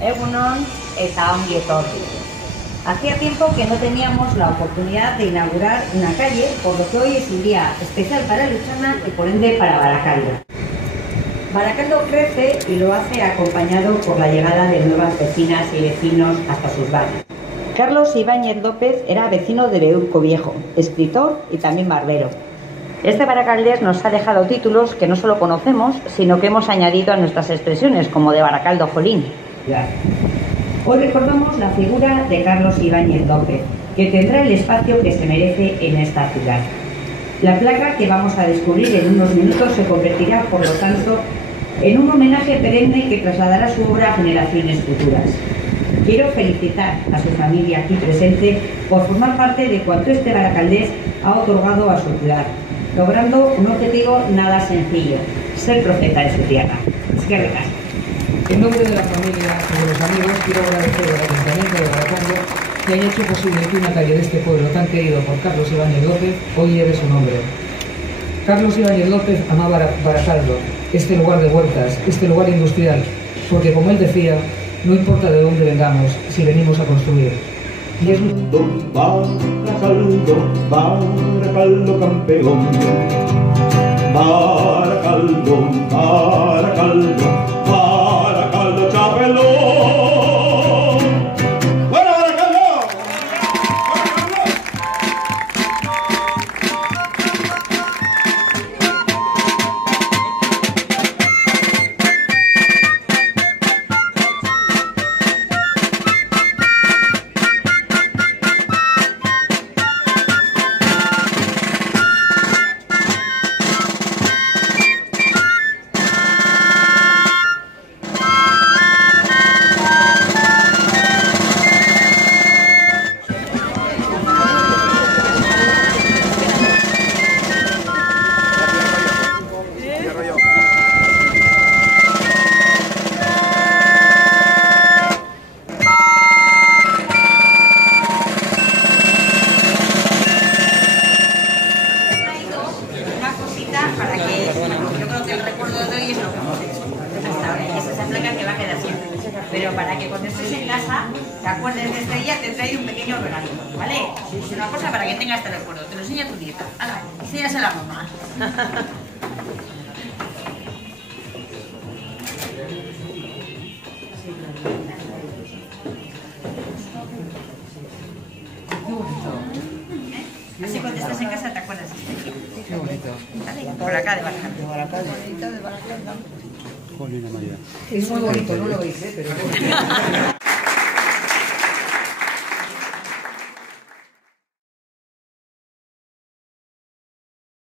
Egunon eta ongi etorri. Hacía tiempo que no teníamos la oportunidad de inaugurar una calle, por lo que hoy es un día especial para Luchana y por ende para Barakaldo. Barakaldo crece y lo hace acompañado por la llegada de nuevas vecinas y vecinos hasta sus barrios. Carlos Ibáñez López era vecino de Beurco Viejo, escritor y también barbero. Este baracaldés nos ha dejado títulos que no solo conocemos, sino que hemos añadido a nuestras expresiones, como de Barakaldo Jolín. Hoy recordamos la figura de Carlos Ibáñez López, que tendrá el espacio que se merece en esta ciudad. La placa que vamos a descubrir en unos minutos se convertirá, por lo tanto, en un homenaje perenne que trasladará su obra a generaciones futuras. Quiero felicitar a su familia aquí presente por formar parte de cuanto este baracaldés ha otorgado a su ciudad, logrando un objetivo nada sencillo: ser profeta de su tierra. Es que recas. En nombre de la familia y de los amigos, quiero agradecer al Ayuntamiento de Barakaldo que haya hecho posible que una calle de este pueblo tan querido por Carlos Ibáñez López hoy lleve su nombre. Carlos Ibáñez López amaba Barakaldo, este lugar de huertas, este lugar industrial, porque, como él decía, no importa de dónde vengamos, si venimos a construir. Y es Barakaldo, Barakaldo campeón. Barakaldo, Barakaldo, Barakaldo chapelón. ¡Bueno, Barakaldo! Para que, yo creo que el recuerdo de hoy es lo que hemos hecho hasta ahora, y es esa placa que va a quedar siempre. Pero para que cuando estés en casa te acuerdes de este día, te he traído un pequeño regalito, ¿vale? Es una cosa para que tengas este recuerdo. Te lo enseña tu nieta. ¡Hala! Enséñaselo a la mamá. Así cuando estés en casa te acuerdas de este día. Qué bonito. ¿Vale? Por acá de Barakaldo. Es muy bonito, no lo veis, pero...